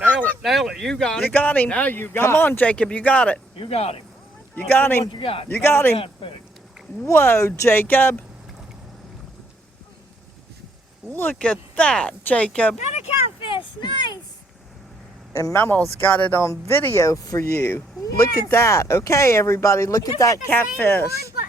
Nail it. You got it. You got him. Now you got Come on, Jacob, you got it. You got him. You Let's got see him. what you got. You got him. Catfish. Whoa, Jacob. Look at that, Jacob. Got a catfish. Nice. And Mama's got it on video for you. Look at Yes. that. Okay, everybody, look at that It's like the same catfish. one,